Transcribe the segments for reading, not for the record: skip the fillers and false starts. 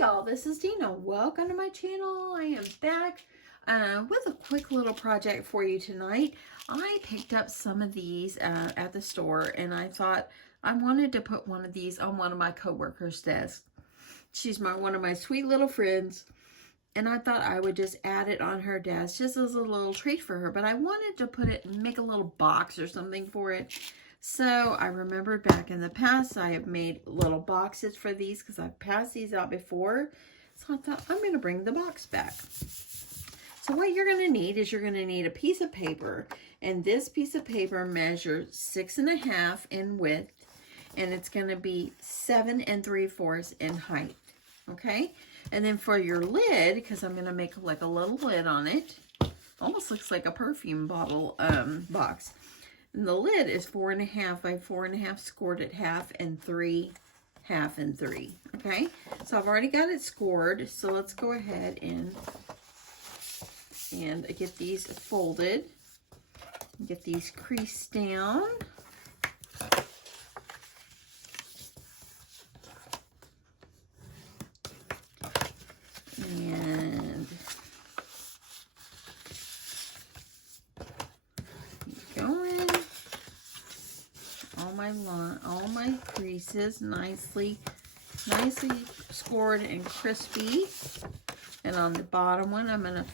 y'all, this is Deanna. Welcome to my channel. I am back with a quick little project for you tonight. I picked up some of these at the store, and I thought I wanted to put one of these on one of my coworkers' desks. She's one of my sweet little friends, and I thought I would just add it on her desk just as a little treat for her. But I wanted to put it, make a little box or something for it. So I remembered back in the past, I have made little boxes for these because I've passed these out before. So I thought I'm going to bring the box back. So what you're going to need is you're going to need a piece of paper. And this piece of paper measures 6.5 in width. And it's going to be 7 3/4 in height. Okay? And then for your lid, because I'm going to make like a little lid on it. Almost looks like a perfume bottle box. And the lid is 4.5 by 4.5 scored at half and 3 1/2 and 3. Okay, so I've already got it scored. So let's go ahead and get these folded. Get these creased down. And going. All my creases nicely scored and crispy. And on the bottom one, I'm gonna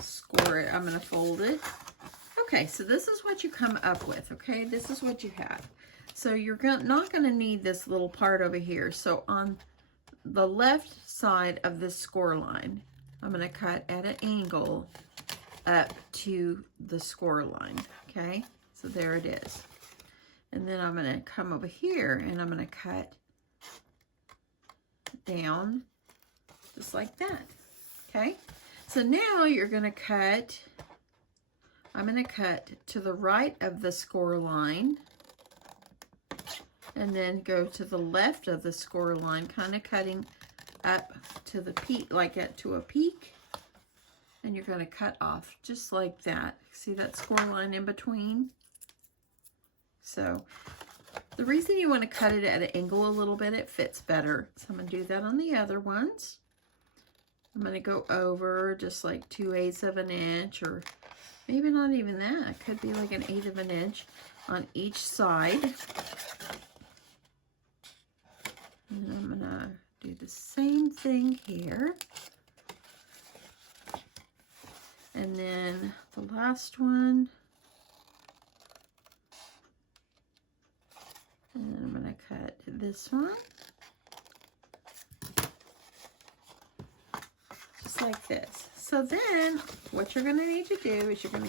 score it. I'm gonna fold it. Okay, so this is what you come up with. Okay, this is what you have. So you're not gonna need this little part over here. So on the left side of this score line, I'm gonna cut at an angle up to the score line. Okay, so there it is. And then I'm going to come over here and I'm going to cut down just like that. Okay. So now you're going to cut, I'm going to cut to the right of the score line and then go to the left of the score line, kind of cutting up to the peak, like to a peak. And you're going to cut off just like that. See that score line in between? So the reason you want to cut it at an angle a little bit, it fits better. So I'm going to do that on the other ones. I'm going to go over just like 2/8 of an inch, or maybe not even that. It could be like 1/8 of an inch on each side. And I'm going to do the same thing here. And then the last one. And then I'm going to cut this one. Just like this. So then what you're going to need to do is you're going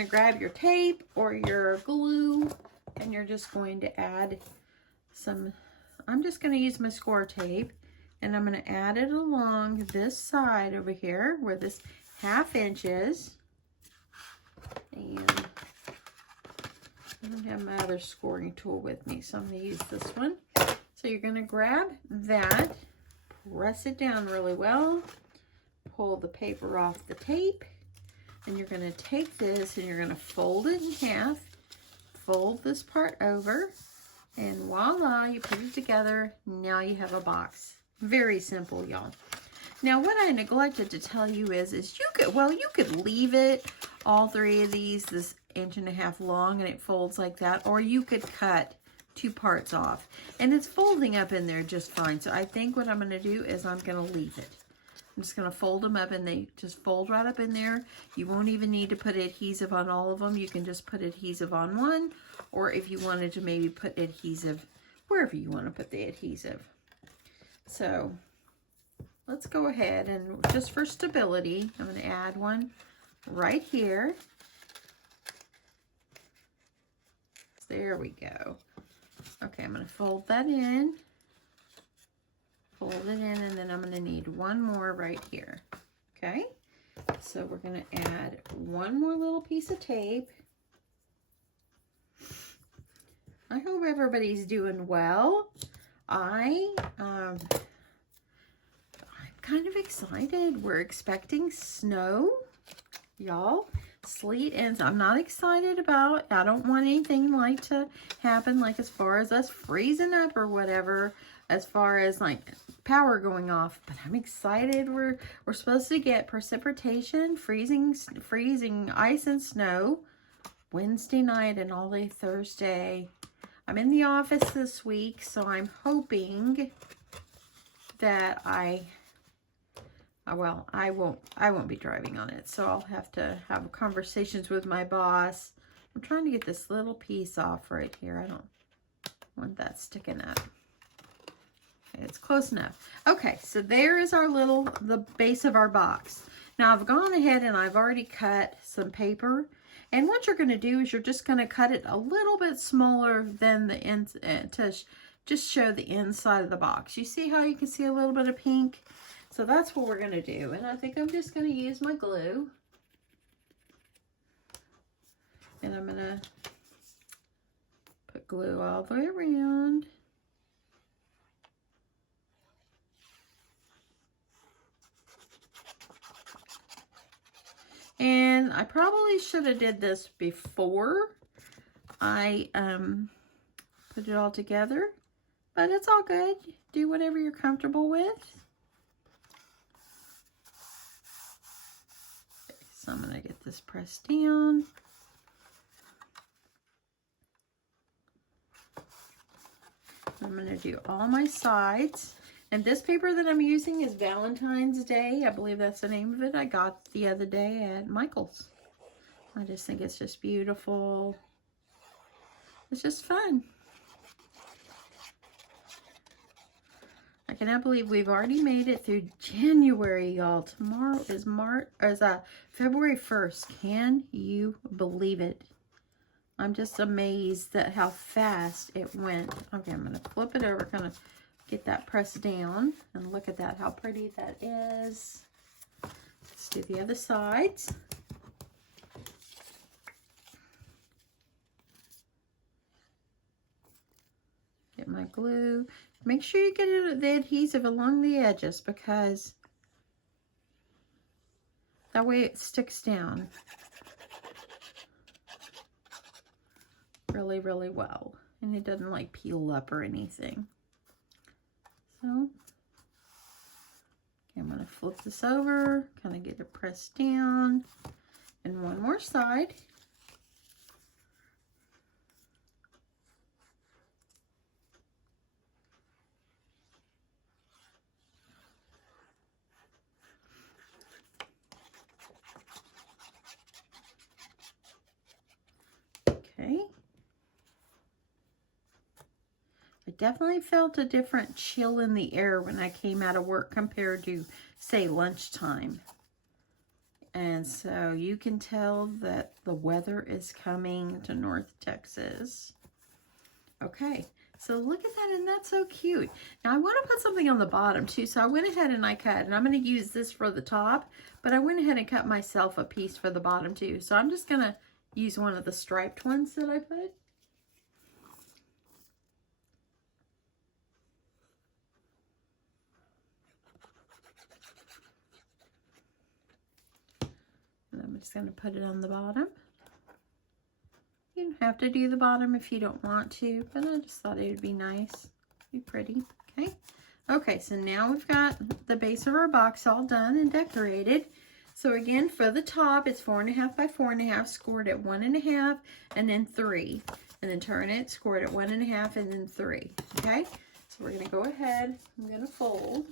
to grab your tape or your glue, and you're just going to add some, I'm just going to use my score tape, and I'm going to add it along this side over here where this 1/2 inch is. And I don't have my other scoring tool with me, so I'm going to use this one. So you're going to grab that, press it down really well, pull the paper off the tape, and you're going to take this and you're going to fold it in half, fold this part over, and voila, you put it together. Now you have a box. Very simple, y'all. Now, what I neglected to tell you is you could leave it, all 3 of these, this 1.5 inch long, and it folds like that, or you could cut 2 parts off, and it's folding up in there just fine. So I think what I'm going to do is I'm going to leave it. I'm just going to fold them up, and they just fold right up in there. You won't even need to put adhesive on all of them. You can just put adhesive on one, or if you wanted to maybe put adhesive wherever you want to put the adhesive. So let's go ahead and just for stability, I'm going to add one right here. There we go. Okay, I'm going to fold that in. Fold it in, and then I'm going to need one more right here. Okay, so we're going to add one more little piece of tape. I hope everybody's doing well. I'm kind of excited. We're expecting snow, y'all. Sleet, and I'm not excited about, I don't want anything like to happen, like as far as us freezing up or whatever, as far as like power going off, but I'm excited. We're supposed to get precipitation, freezing ice and snow Wednesday night and all day Thursday. I'm in the office this week, so I'm hoping that I won't be driving on it, so I'll have to have conversations with my boss. I'm trying to get this little piece off right here. I don't want that sticking up. Okay, it's close enough. Okay, so there is the base of our box. Now I've gone ahead and I've already cut some paper. And what you're going to do is you're just going to cut it a little bit smaller than the end to just show the inside of the box. You see how you can see a little bit of pink? So that's what we're going to do. And I think I'm just going to use my glue. And I'm going to put glue all the way around. And I probably should have did this before I put it all together, but it's all good. Do whatever you're comfortable with. Okay, so I'm going to get this pressed down. I'm going to do all my sides. And this paper that I'm using is Valentine's Day. I believe that's the name of it. I got the other day at Michael's. I just think it's just beautiful. It's just fun. I cannot believe we've already made it through January, y'all. Tomorrow is February 1st. Can you believe it? I'm just amazed at how fast it went. Okay, I'm going to flip it over, kind of get that pressed down, and look at that, how pretty that is. Let's do the other sides. Get my glue. Make sure you get the adhesive along the edges, because that way it sticks down really, really well, and it doesn't like peel up or anything. So, okay, I'm going to flip this over, kind of get it pressed down, and one more side. Okay. I definitely felt a different chill in the air when I came out of work compared to, say, lunchtime. And so you can tell that the weather is coming to North Texas. Okay, so look at that, and that's so cute. Now I want to put something on the bottom too, so I went ahead and I cut, and I'm going to use this for the top, but I went ahead and cut myself a piece for the bottom too. So I'm just going to use one of the striped ones that I put. I'm just going to put it on the bottom. You don't have to do the bottom if you don't want to, but I just thought it would be nice, be pretty. Okay. Okay, so now we've got the base of our box all done and decorated. So again, for the top, it's 4.5 by 4.5, scored at 1.5, and then 3, and then turn it, scored at 1.5, and then 3. Okay. So we're going to go ahead. I'm going to fold.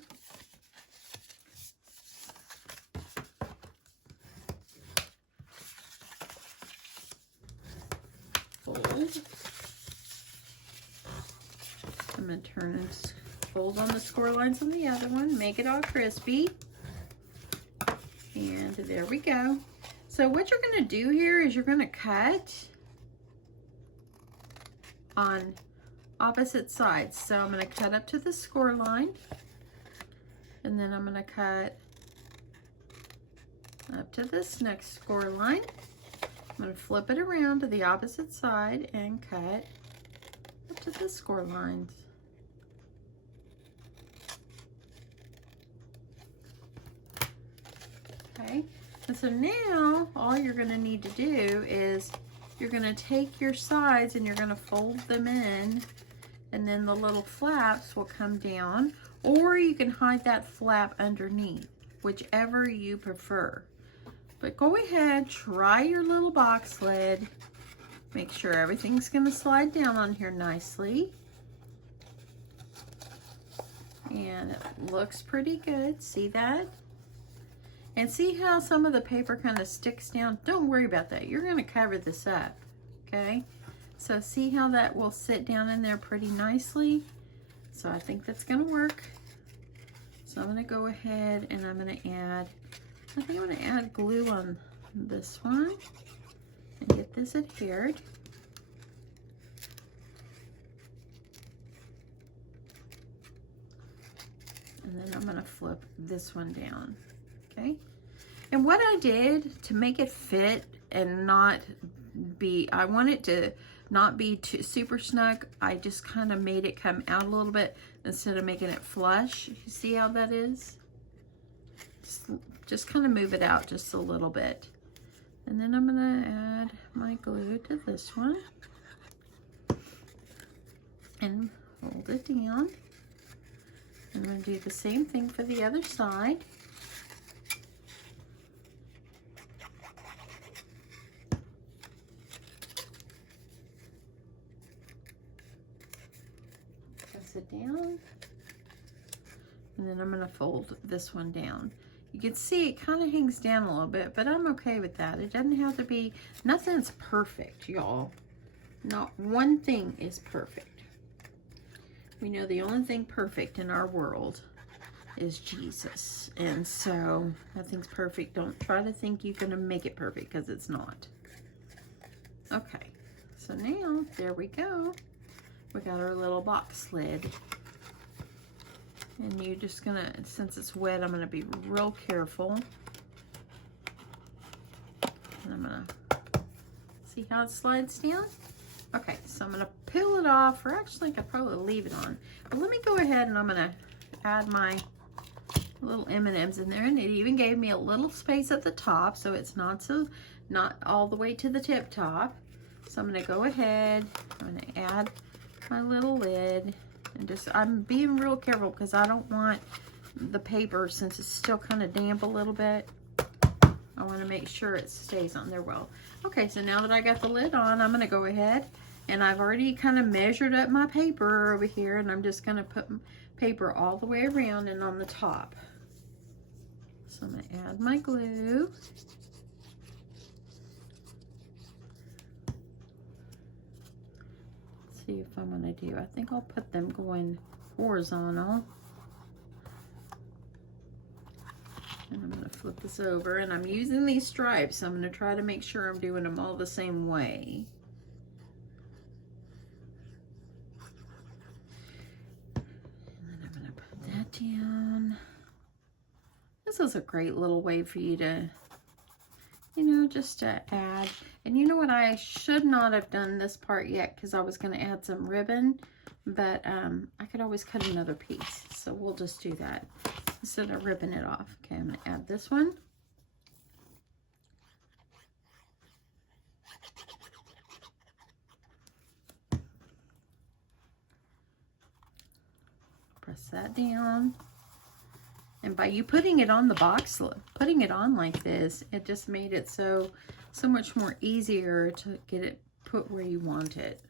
I'm going to turn and fold on the score lines on the other one, make it all crispy. And there we go. So what you're going to do here is you're going to cut on opposite sides. So I'm going to cut up to the score line, and then I'm going to cut up to this next score line. I'm going to flip it around to the opposite side and cut up to the score lines. Okay, and so now all you're going to need to do is you're going to take your sides and you're going to fold them in and then the little flaps will come down, or you can hide that flap underneath, whichever you prefer. But go ahead, try your little box lid. Make sure everything's going to slide down on here nicely. And it looks pretty good. See that? And see how some of the paper kind of sticks down? Don't worry about that. You're going to cover this up. Okay? So see how that will sit down in there pretty nicely? So I think that's going to work. So I'm going to go ahead and I'm going to add, I think I'm going to add glue on this one and get this adhered. And then I'm going to flip this one down. Okay? And what I did to make it fit and not be, I want it to not be too super snug, I just kind of made it come out a little bit instead of making it flush. You see how that is? Just kind of move it out just a little bit. And then I'm going to add my glue to this one and hold it down. I'm going to do the same thing for the other side. Press it down. And then I'm going to fold this one down. You can see it kind of hangs down a little bit, but I'm okay with that. It doesn't have to be, nothing's perfect, y'all. Not one thing is perfect. We know the only thing perfect in our world is Jesus. And so nothing's perfect. Don't try to think you're going to make it perfect, because it's not. Okay, so now there we go. We got our little box lid. And you're just gonna, since it's wet, I'm gonna be real careful. And I'm gonna see how it slides down. Okay, so I'm gonna peel it off, or actually I could probably leave it on. But let me go ahead and I'm gonna add my little M&Ms in there, and it even gave me a little space at the top, so it's not all the way to the tip top. So I'm gonna go ahead, I'm gonna add my little lid. And just, I'm being real careful because I don't want the paper, since it's still kind of damp a little bit, I want to make sure it stays on there well. Okay, so now that I got the lid on, I'm going to go ahead, and I've already kind of measured up my paper over here, and I'm just going to put paper all the way around and on the top. So I'm going to add my glue. See if I'm going to do, I think I'll put them going horizontal. And I'm going to flip this over, and I'm using these stripes, so I'm going to try to make sure I'm doing them all the same way. And then I'm going to put that down. This is a great little way for you to, you know, just to add. And you know what, I should not have done this part yet because I was going to add some ribbon, but I could always cut another piece. So we'll just do that instead of ripping it off. Okay, I'm going to add this one. Press that down. And by you putting it on the box, putting it on like this, it just made it so much more easier to get it put where you want it.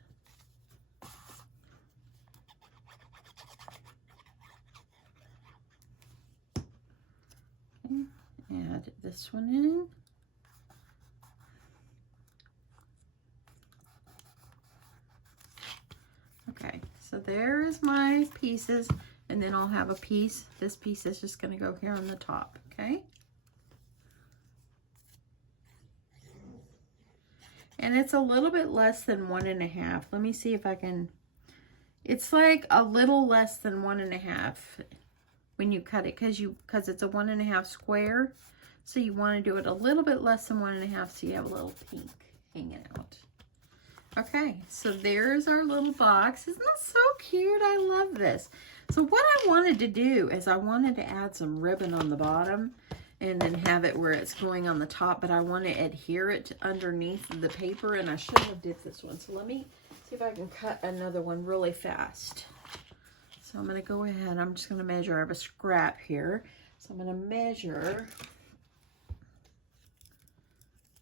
Okay, add this one in. Okay, so there's my pieces. And then I'll have a piece. This piece is just going to go here on the top, okay? And it's a little bit less than 1.5. Let me see if I can. It's like a little less than 1.5 when you cut it, because it's a 1.5 square. So you want to do it a little bit less than 1.5, so you have a little pink hanging out. Okay, so there's our little box. Isn't that so cute? I love this. So what I wanted to do is I wanted to add some ribbon on the bottom and then have it where it's going on the top, but I want to adhere it to underneath the paper, and I should have did this one. So let me See if I can cut another one really fast. So I'm going to go ahead. I'm just going to measure. I have a scrap here. So I'm going to measure.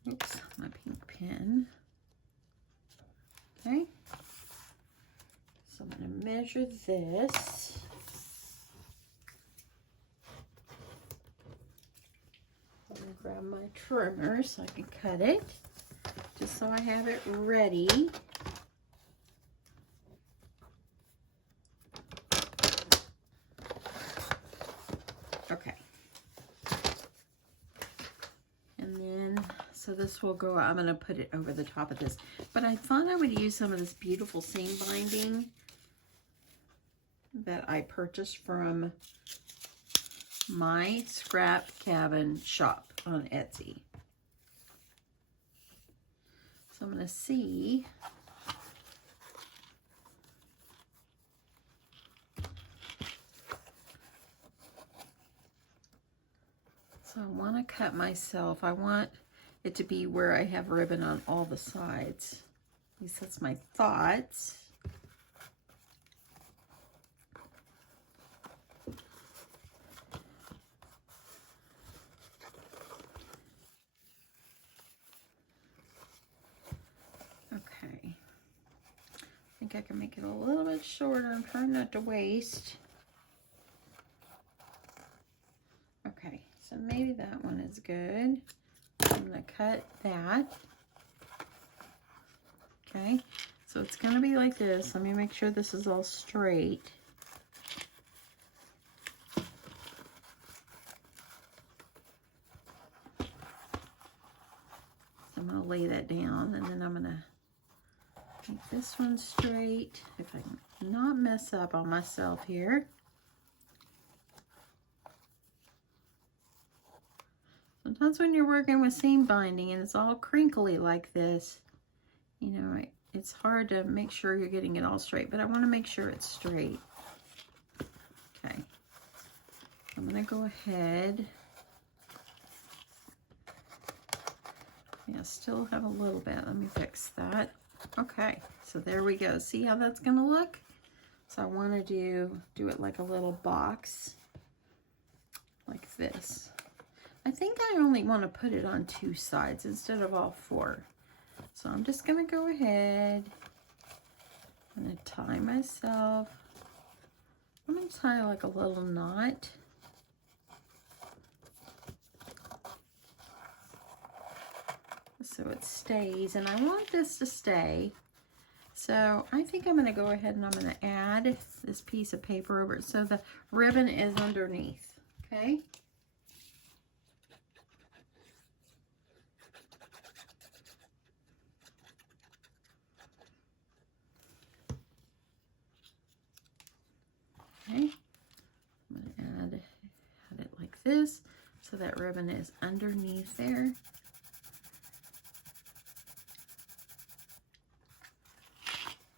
Oops, my pink pen. Okay. So I'm going to measure this. I'm going to grab my trimmer so I can cut it, just so I have it ready. Okay. And then, so this will go, I'm going to put it over the top of this. But I thought I would use some of this beautiful seam binding that I purchased from my scrap cabin shop on Etsy. So I'm going to see. So I want to cut myself. I want it to be where I have ribbon on all the sides. At least that's my thoughts. Okay. I think I can make it a little bit shorter. I'm trying not to waste. Okay, so maybe that one is good. I'm going to cut that. Okay, so it's going to be like this. Let me make sure this is all straight. I'm going to lay that down, and then I'm going to make this one straight. If I can not mess up on myself here. Sometimes when you're working with seam binding and it's all crinkly like this, you know, it's hard to make sure you're getting it all straight, but I want to make sure it's straight. Okay. I'm going to go ahead. Yeah, still have a little bit. Let me fix that. Okay, so there we go. See how that's going to look? So I want to do it like a little box, like this. I think I only want to put it on 2 sides instead of all 4. So I'm just going to go ahead. I'm going to tie myself. I'm going to tie like a little knot. So it stays, and I want this to stay. So I think I'm going to go ahead and I'm going to add this piece of paper over it so the ribbon is underneath. Okay. Okay, I'm going to add it like this so that ribbon is underneath there.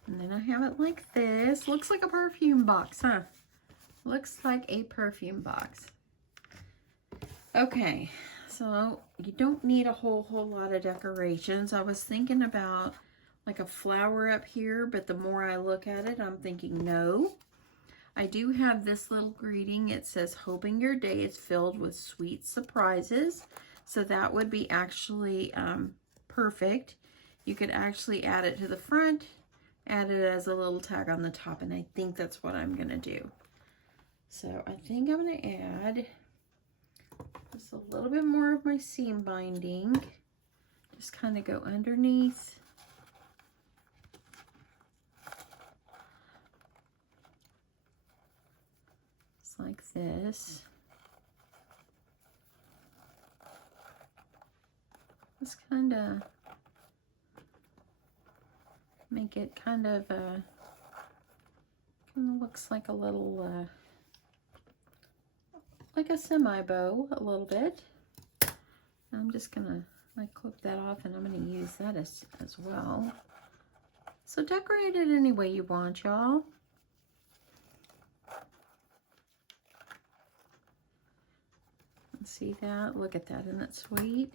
And then I have it like this. Looks like a perfume box, huh? Looks like a perfume box. Okay, so you don't need a whole lot of decorations. I was thinking about like a flower up here, but the more I look at it, I'm thinking no. I do have this little greeting. It says, hoping your day is filled with sweet surprises. So that would be actually perfect. You could actually add it to the front, add it as a little tag on the top, and I think that's what I'm going to do. So I think I'm going to add just a little bit more of my seam binding. Just kind of go underneath. Like this. Just kind of make it kind of looks like a little like a semi bow a little bit. I'm just gonna like clip that off, and I'm gonna use that as well. So decorate it any way you want, y'all. See that? Look at that. Isn't that sweet?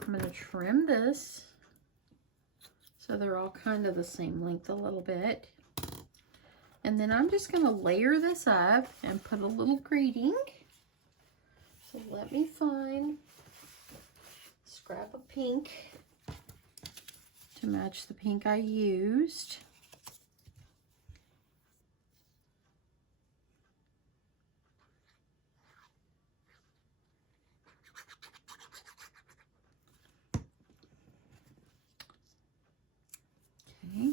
I'm going to trim this So they're all kind of the same length a little bit. And then I'm just going to layer this up and put a little greeting. So let me find a scrap of pink to match the pink I used. Okay.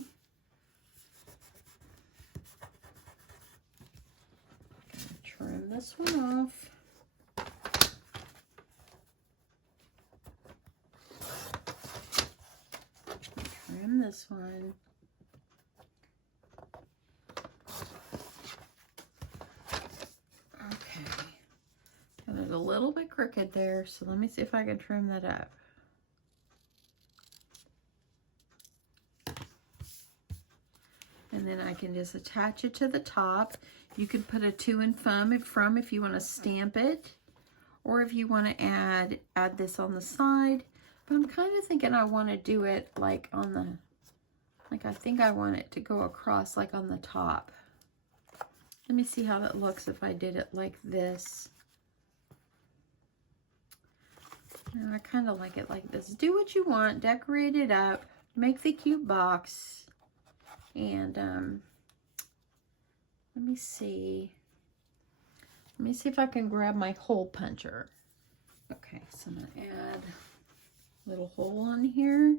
Trim this one off. Trim this one. Okay. Got it a little bit crooked there, so let me see if I can trim that up. And then I can just attach it to the top. You could put a to and from if you want to stamp it, or if you want to add this on the side. But I'm kind of thinking I want to do it like on the, like I think I want it to go across like on the top. Let me see how that looks if I did it like this. And I kind of like it like this. Do what you want, decorate it up, make the cute box. And let me see if I can grab my hole puncher. Okay, so I'm gonna add a little hole on here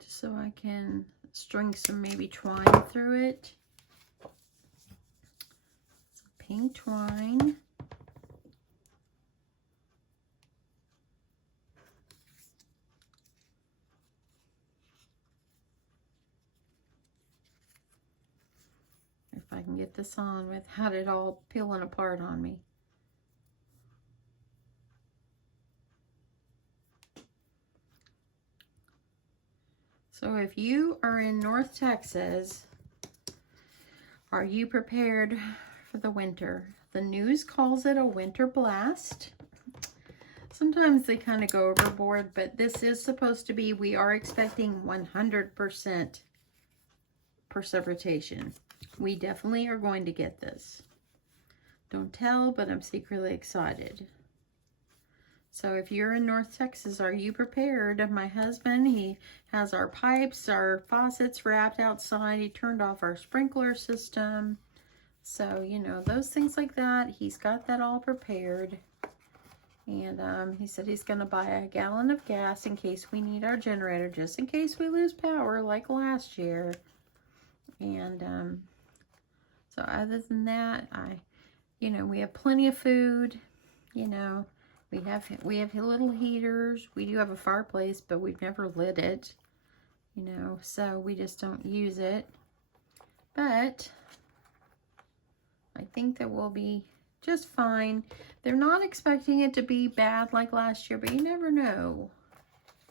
just so I can string some maybe twine through it. Some pink twine. I can get this on without it all peeling apart on me. So if you are in North Texas, are you prepared for the winter? The news calls it a winter blast. Sometimes they kind of go overboard, but this is supposed to be, we are expecting 100% precipitation. We definitely are going to get this. Don't tell, but I'm secretly excited. So if you're in North Texas, are you prepared? My husband, he has our pipes, our faucets wrapped outside. He turned off our sprinkler system. So, you know, those things like that, he's got that all prepared. And he said he's going to buy a gallon of gas in case we need our generator, just in case we lose power like last year. And so other than that, you know, we have plenty of food. You know, we have little heaters. We do have a fireplace, but we've never lit it. You know, so we just don't use it. But I think that we'll be just fine. They're not expecting it to be bad like last year, but you never know.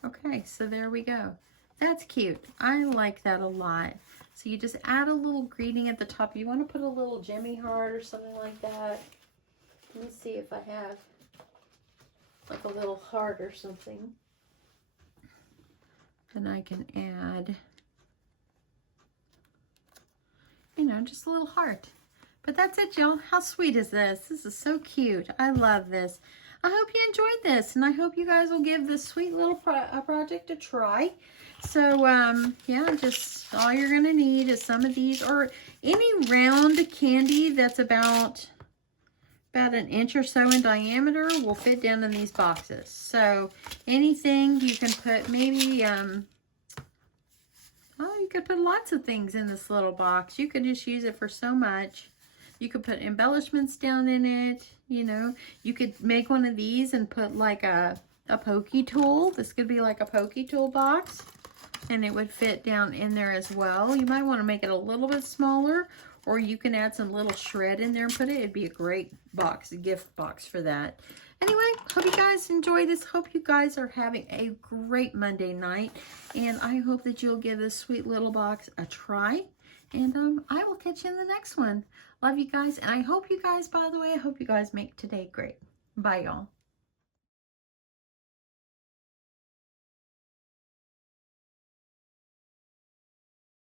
Okay, so there we go. That's cute. I like that a lot. So you just add a little greeting at the top. You want to put a little Jimmy heart or something like that. Let me see if I have like a little heart or something. Then I can add, you know, just a little heart. But that's it, y'all. How sweet is this? This is so cute. I love this. I hope you enjoyed this, and I hope you guys will give this sweet little project a try. So, yeah, just all you're going to need is some of these, or any round candy that's about an inch or so in diameter will fit down in these boxes. So, anything you can put, maybe, oh, you could put lots of things in this little box. You could just use it for so much. You could put embellishments down in it, you know. You could make one of these and put like a pokey tool. This could be like a pokey tool box, and it would fit down in there as well. You might want to make it a little bit smaller, or you can add some little shred in there and put it. It'd be a great box, a gift box for that. Anyway, hope you guys enjoy this. Hope you guys are having a great Monday night, and I hope that you'll give this sweet little box a try. And I will catch you in the next one. Love you guys. And I hope you guys, by the way, I hope you guys make today great. Bye, y'all.